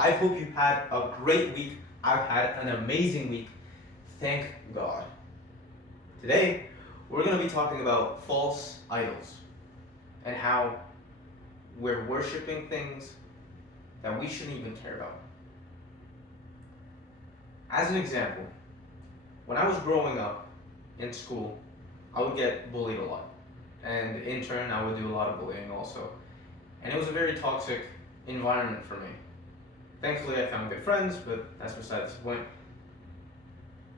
I hope you had a great week. I've had an amazing week. Thank God. Today, we're going to be talking about false idols and how we're worshiping things that we shouldn't even care about. As an example, when I was growing up in school, I would get bullied a lot. And in turn, I would do a lot of bullying also. And it was a very toxic environment for me. Thankfully, I found good friends, but that's besides the point.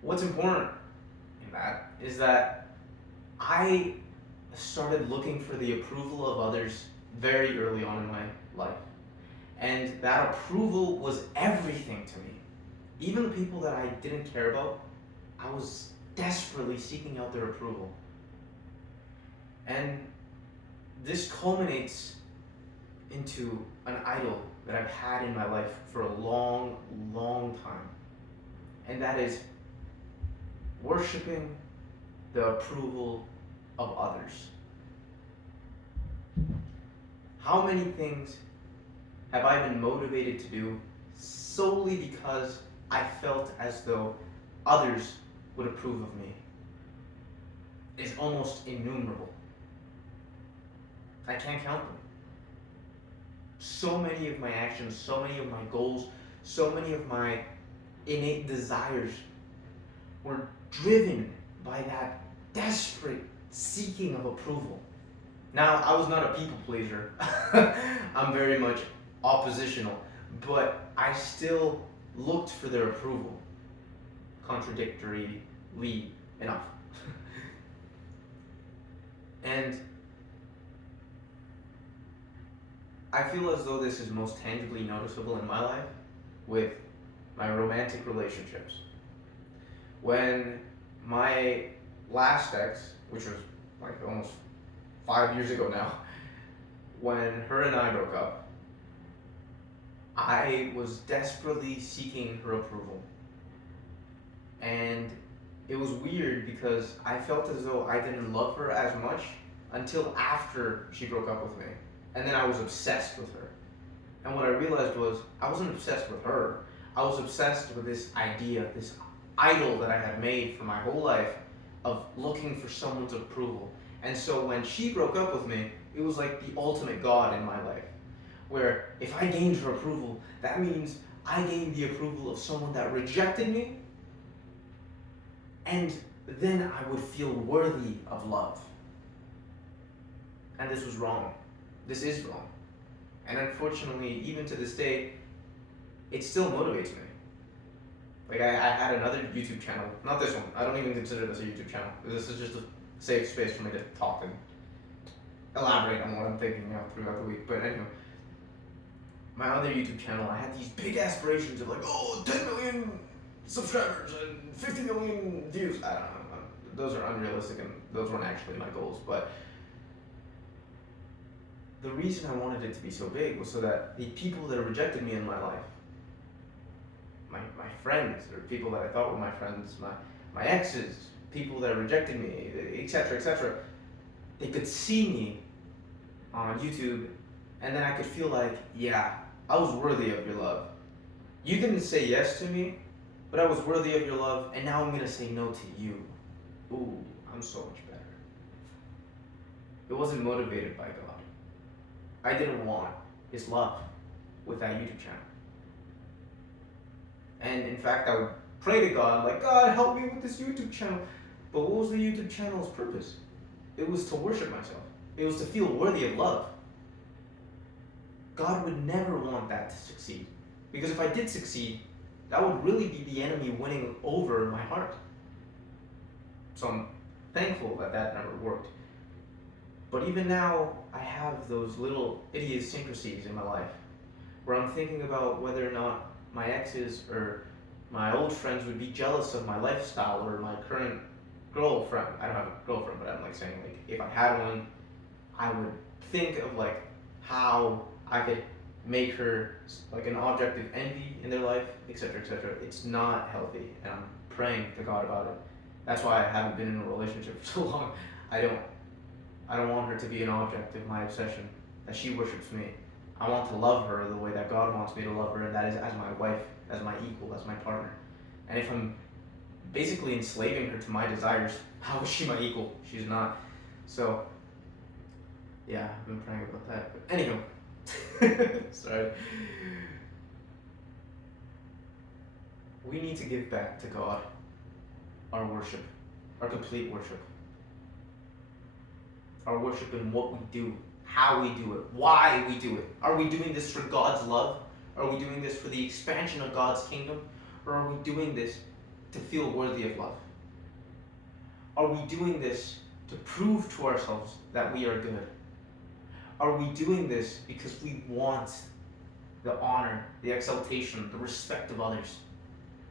What's important in that is that I started looking for the approval of others very early on in my life. And that approval was everything to me. Even the people that I didn't care about, I was desperately seeking out their approval. And this culminates into an idol that I've had in my life for a long, long time. And that is worshiping the approval of others. How many things have I been motivated to do solely because I felt as though others would approve of me? It's almost innumerable. I can't count them. So many of my actions, so many of my goals, so many of my innate desires were driven by that desperate seeking of approval. Now, I was not a people pleaser. I'm very much oppositional, but I still looked for their approval. Contradictory, enough. And I feel as though this is most tangibly noticeable in my life with my romantic relationships. When my last ex, which was like almost 5 years ago now, when her and I broke up, I was desperately seeking her approval. And it was weird because I felt as though I didn't love her as much until after she broke up with me. And then I was obsessed with her. And what I realized was I wasn't obsessed with her. I was obsessed with this idea, this idol that I had made for my whole life of looking for someone's approval. And so when she broke up with me, it was like the ultimate God in my life. Where if I gained her approval, that means I gained the approval of someone that rejected me, and then I would feel worthy of love. And this was wrong. This is wrong. And unfortunately, even to this day, it still motivates me. Like I had another YouTube channel, not this one. I don't even consider this a YouTube channel. This is just a safe space for me to talk and elaborate on what I'm thinking throughout the week. But anyway, my other YouTube channel, I had these big aspirations of like, 10 million subscribers and 50 million views. I don't know. Those are unrealistic and those weren't actually my goals. But the reason I wanted it to be so big was so that the people that rejected me in my life, my friends, or people that I thought were my friends, my exes, people that rejected me, etc., they could see me on YouTube, and then I could feel like, yeah, I was worthy of your love. You didn't say yes to me, but I was worthy of your love, and now I'm gonna say no to you. Ooh, I'm so much better. It wasn't motivated by God. I didn't want his love with that YouTube channel. And in fact, I would pray to God, like, God, help me with this YouTube channel. But what was the YouTube channel's purpose? It was to worship myself. It was to feel worthy of love. God would never want that to succeed. Because if I did succeed, that would really be the enemy winning over my heart. So I'm thankful that that never worked. But even now, I have those little idiosyncrasies in my life where I'm thinking about whether or not my exes or my old friends would be jealous of my lifestyle or my current girlfriend. I don't have a girlfriend, but I'm like saying, like, if I had one, I would think of like how I could make her like an object of envy in their life, etc., etc. It's not healthy, and I'm praying to God about it. That's why I haven't been in a relationship for so long. I don't want her to be an object of my obsession, that she worships me. I want to love her the way that God wants me to love her, and that is as my wife, as my equal, as my partner. And if I'm basically enslaving her to my desires, how is she my equal? She's not. So, yeah, I've been praying about that. But anywho, sorry. We need to give back to God our worship, our complete worship. Our worship in what we do, how we do it, why we do it. Are we doing this for God's love? Are we doing this for the expansion of God's kingdom? Or are we doing this to feel worthy of love? Are we doing this to prove to ourselves that we are good? Are we doing this because we want the honor, the exaltation, the respect of others?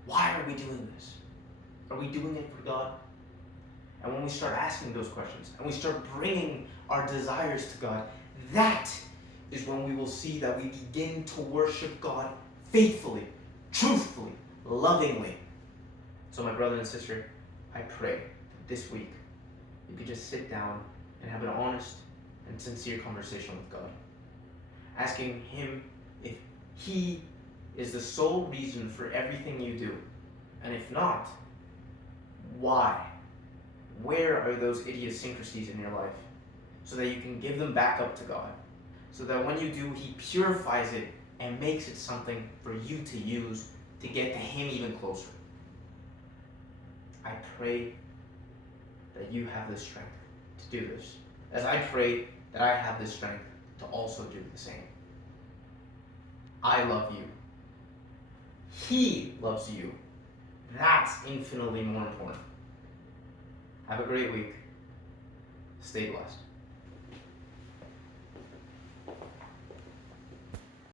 Why are we doing this? Are we doing it for God? And when we start asking those questions and we start bringing our desires to God, that is when we will see that we begin to worship God faithfully, truthfully, lovingly. So my brother and sister, I pray that this week you could just sit down and have an honest and sincere conversation with God, asking Him if He is the sole reason for everything you do, and if not, why? Where are those idiosyncrasies in your life? So that you can give them back up to God. So that when you do, He purifies it and makes it something for you to use to get to Him even closer. I pray that you have the strength to do this, as I pray that I have the strength to also do the same. I love you. He loves you. That's infinitely more important. Have a great week. Stay blessed.